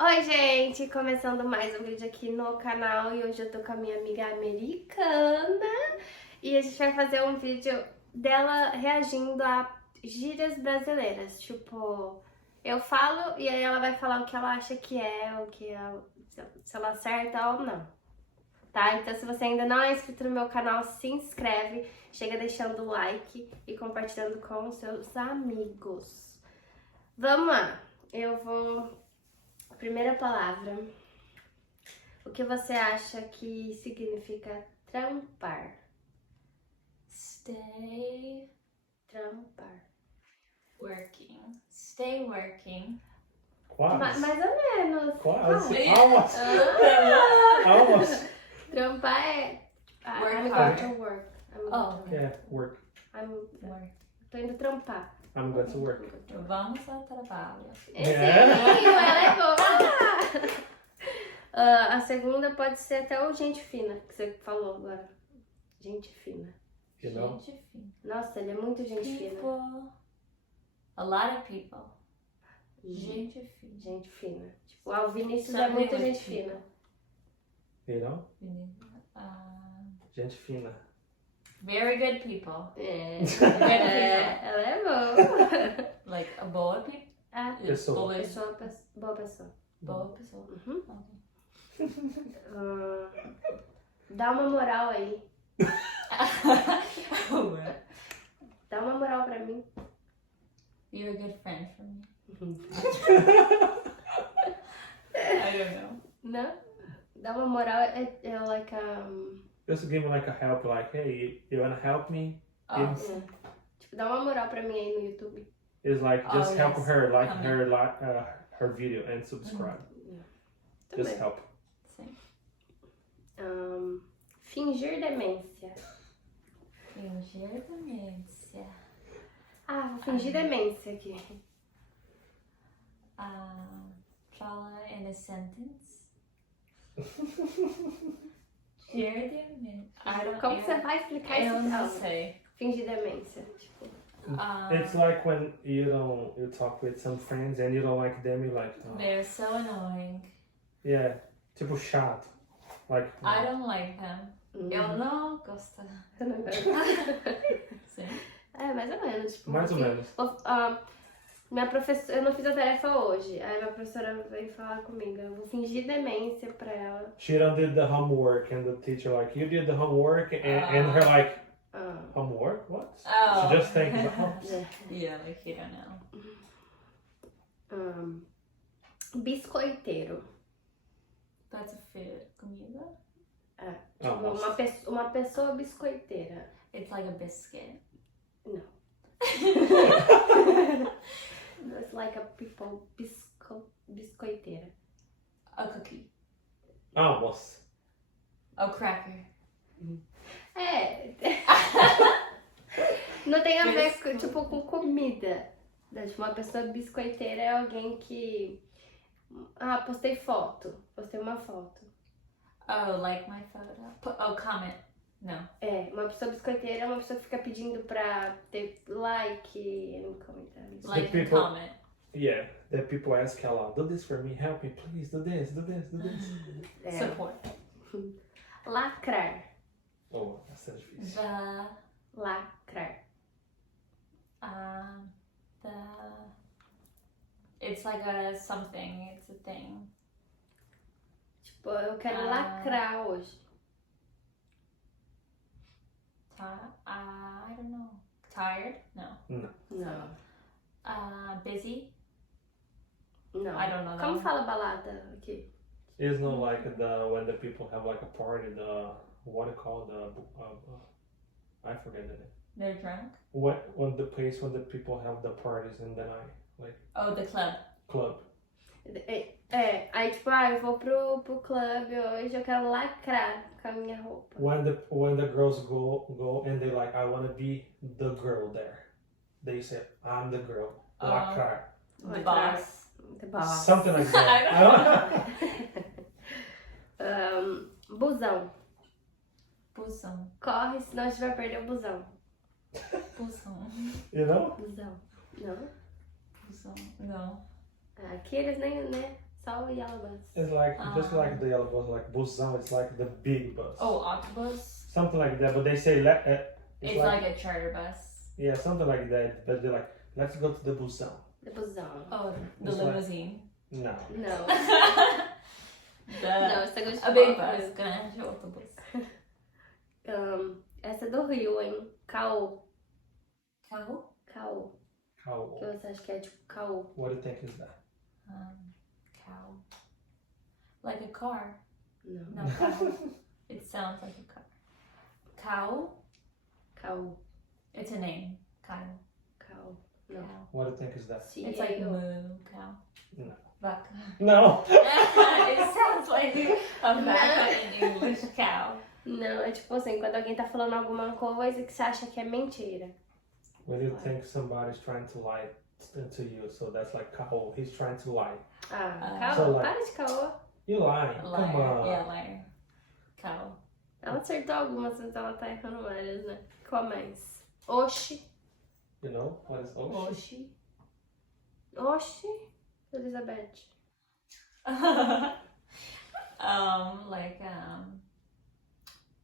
Oi, gente! Começando mais um vídeo aqui no canal e hoje eu tô com a minha amiga americana e a gente vai fazer um vídeo dela reagindo a gírias brasileiras. Tipo, eu falo e aí ela vai falar o que ela acha que é, o que é, se ela acerta ou não. Tá? Então se você ainda não é inscrito no meu canal, se inscreve, chega deixando o like e compartilhando com os seus amigos. Vamos lá! Eu vou... Primeira palavra. O que você acha que significa trampar? Stay Trampar. working. Stay working. Quase. Mais ou menos. Quase. Almost. Almost. Trampar é... Work I'm hard. going to work. I'm Oh. going to Yeah, work. Work. Tô indo trampar. I'm going to work. Vamos ao trabalho. Sim, ela é boa. A segunda pode ser até o gente fina, que você falou agora. Gente fina. You know? Gente fina. Nossa, ele é muito gente fina. People. A lot of people. Gente fina. Gente fina. Tipo, o Vinícius é Something muito with gente people. fina. You know? Gente fina. Very good people. É, É, ela é boa. Like a boa people. Pessoa. Boa Boa pessoa. Boa pessoa. Uhum. Okay. Dá uma moral aí. Dá uma moral pra mim. You're a good friend for me. I don't know. Não? Dá uma moral é like Just give me like a help, like, hey, you wanna help me? Oh. It's, tipo, dá uma moral pra mim aí no YouTube. it's like, just Oh, help yes. her, like Comment. her video and subscribe. Just Também. help. Sim. Fingir demência. Fingir demência. Vou fingir demência aqui. Fala in a sentence. Fingir demência. Como você vai explicar Eu isso? não sei. Fingir demência. Tipo, It's like when you talk with some friends and you don't like them, you like, oh, They're so annoying. yeah, tipo chato. Like, I don't like them. Eu não gosto. Sim. mais ou menos. Tipo, mais ou menos. Minha professora, eu não fiz a tarefa hoje. Aí minha professora veio falar comigo. Eu vou fingir demência pra ela. She don't did the homework and the teacher like, you did the homework and her like, homework? What? Oh. She just thinks, oh. Yeah, like you don't know. Biscoiteiro. That's a food. Comida? Tipo, uma pessoa biscoiteira. It's like a biscuit. No. It's like a people biscoiteira. A cookie. Almost. A cracker. Não tem a ver com, tipo, com comida. Tipo, uma pessoa biscoiteira é alguém que... postei foto. Postei uma foto. Oh, like my photo. Comment. No. Uma pessoa biscoiteira é uma pessoa que fica pedindo pra ter like e comentários. Like and people- comment. Yeah, that people ask a lot, do this for me, help me, please, do this, do this, do this. Support. Lacrar. Oh, essa é difícil. Lacrar. It's like a something. It's a thing. Tipo, eu quero lacrar hoje. I don't know. Tired? No. Não. Busy? Não. I don't know that Como one. fala balada aqui? It's not like when the people have like a party, what it called, I forget the name. They're drunk? When the place when the people have the parties in the night, like Oh, the club. club. Aí tipo, eu vou pro clube hoje, eu quero lacrar com a minha roupa. When the girls go and they like, I want to be the girl there. They say, I'm the girl. Lacrar. The boss. The boss. Something like that. Busão. Busão. Corre, senão a gente vai perder o busão. Busão. You know? Busão. Não? Busão. Não. Aqui eles nem, né? Só o yellow bus. It's like, just like the yellow bus, like busão, it's like the big bus. Oh, octopus. Something like that, but they say, It's like a charter bus. yeah, something like that, but they're like, let's go to the busão. The busão. Oh, the It's like- limousine. No. Não. The, Não, você gosta a de big qual? bus. Grande autobus. Essa é do Rio, hein? Caô. Carro? Caô. How, O que você acha que é tipo caô? what do you think is that? Cow. Like a car. Não. No, cow. It sounds like a car. Cow? Caô. It's a name. Cow. Caô. Não. Cow. What do you think is that? It's like C-A-O. moo cow. No. Vaca. No! It sounds like a vaca in English. Cow. Não, é tipo assim, quando alguém tá falando alguma coisa que você acha que é mentira. When you think somebody's trying to lie to you, so that's like, oh, he's trying to lie. Caô. So, like- Para de caô. You lying, come Liar. on. Yeah, liar. Cow. Ela acertou algumas, mas ela tá errando várias, né? Qual mais? Oxi. You know, what is ocean? Oxi. Oxi. Elizabeth.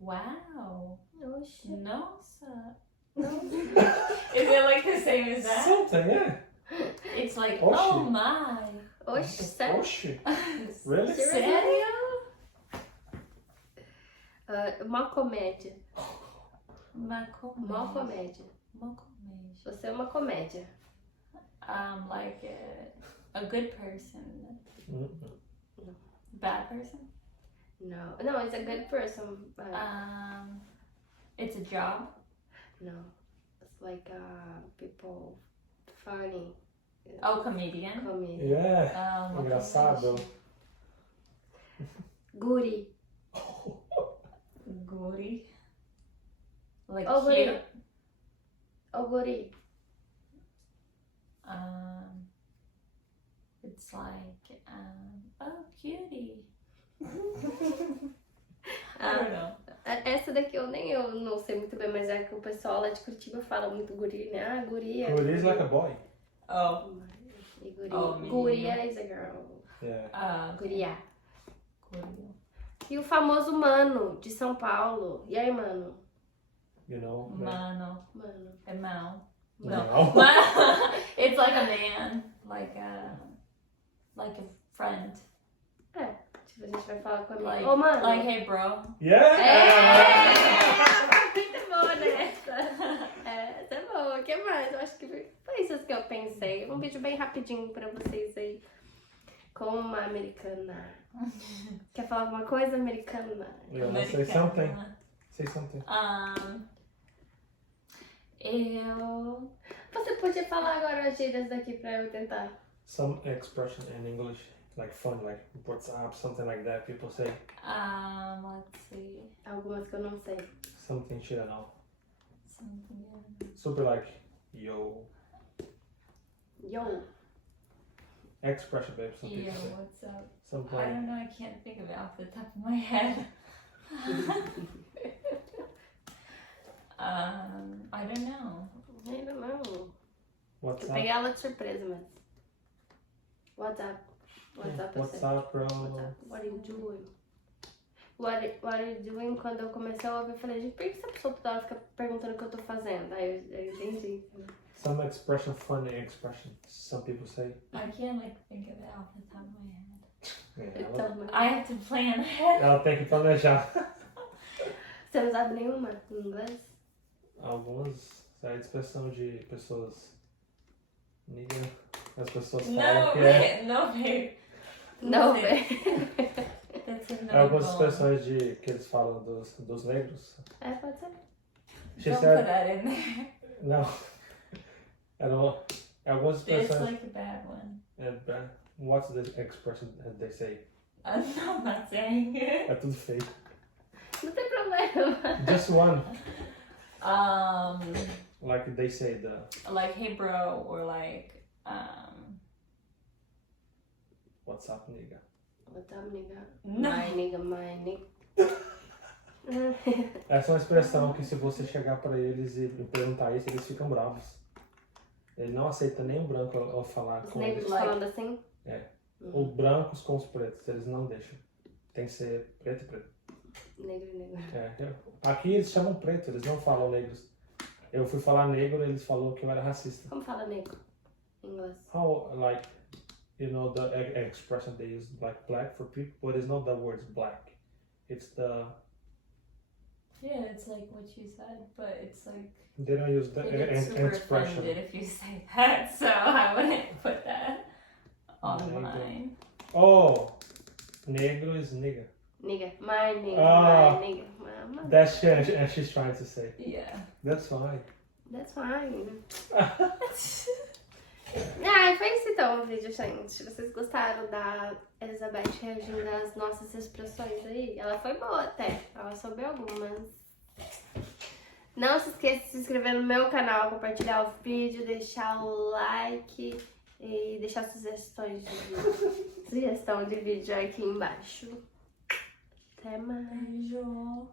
Wow. Oxi. Nossa. Is it like the same as that? Something, yeah. It's like, Oxi. oh my. Oxi, sério? Ocean. Really? Sério? Uma comédia. Uma Uma comédia. comédia. Uma comédia. Você é uma comédia. Like a good person. Bad person? No. No, it's a good person. It's a job. No. It's like people funny. Oh, comedian. Comedy. Yeah. Uma Engraçado. Guri. Guri. Like Oh, guri. cute. Oh, guri. It's like, oh, cutie. I don't know. Essa daqui eu não sei muito bem, mas é que o pessoal lá de Curitiba fala muito guri, né? Ah, guria. Guri is like a boy. Oh, E guri. Oh, menina. Guria is a girl. Yeah. Guria. Guri. E o famoso mano de São Paulo. E aí, mano? You know? Mano. Mano. É mal. No. It's like a man. Like a friend. Tipo, a gente vai falar com a minha. Like, Ô, mano. like, hey, bro. Yeah! Muito boa nessa. Essa é boa. O que mais? Eu acho que foi isso que eu pensei. Um vídeo bem rapidinho pra vocês aí. Com uma americana. Quer falar alguma coisa, americana? You wanna say something? Say something. Eu... Você podia falar agora as gírias daqui pra eu tentar. Some expression in English, like fun, like what's up, something like that. People say Let's see. Algumas que eu não sei. something shit I know. Something. Super like yo. Yo. Expression, babe. Some Yo, people say. what's up? Something I like, don't know, I can't think of it off the top of my head. I don't know. Ainda não. what's Eu up? peguei ela de surpresa, mas. What's up? What's up, eu What's sei. up, bro? What's up? What are you doing? What are you doing? Quando eu comecei a ouvir, eu falei, gente, por que essa pessoa toda hora fica perguntando o que eu tô fazendo? Aí eu entendi. Some expression, funny expression. Some people say. I can't like think of it off the top of my head. Yeah, Então, mas I have to plan ahead. ela tem que planejar. você não sabe nenhuma em inglês? Algumas é a expressão de pessoas. Amiga, as pessoas falam No, que é. no, babe. Não, That's velho. That's a no. É algumas bone. expressões que eles falam dos negros. É, pode ser. She Don't said, put that in there. não. É algumas It's expressões. like a bad one. What's the expression that they say? No, I'm not saying it. É tudo feio. Não tem problema. Just one. Um, Like they say like hey bro, or like what's up, nigga? What's up, nigga? No. My nigga, my nigga. Essa é uma expressão que se você chegar pra eles e perguntar isso, eles ficam bravos. Ele não aceita nem o branco ao falar Os com negros eles. Like- falando assim? Os brancos com os pretos, eles não deixam. Tem que ser preto e preto. Negro e negro. Aqui eles chamam preto, eles não falam negros. Eu fui falar negro, eles falaram que eu era racista. Como fala negro em inglês? How, like, you know, the expression they use, like black for people, but it's not the word black. It's the... Yeah, it's like what you said, but it's like... They don't use the They get super expression. offended if you say that, so I wouldn't put that online. Oh, negro is nigga. Nigga. My nigga. Ah. My nigga. That's shit she's trying to say. Yeah. That's fine. That's fine. Ah, foi isso então o vídeo, gente. Vocês gostaram da Elizabeth reagindo às nossas expressões aí? Ela foi boa até. Ela soube algumas. Não se esqueça de se inscrever no meu canal, compartilhar o vídeo, deixar o like e deixar sugestão de vídeo aqui embaixo. Até mais. Beijo.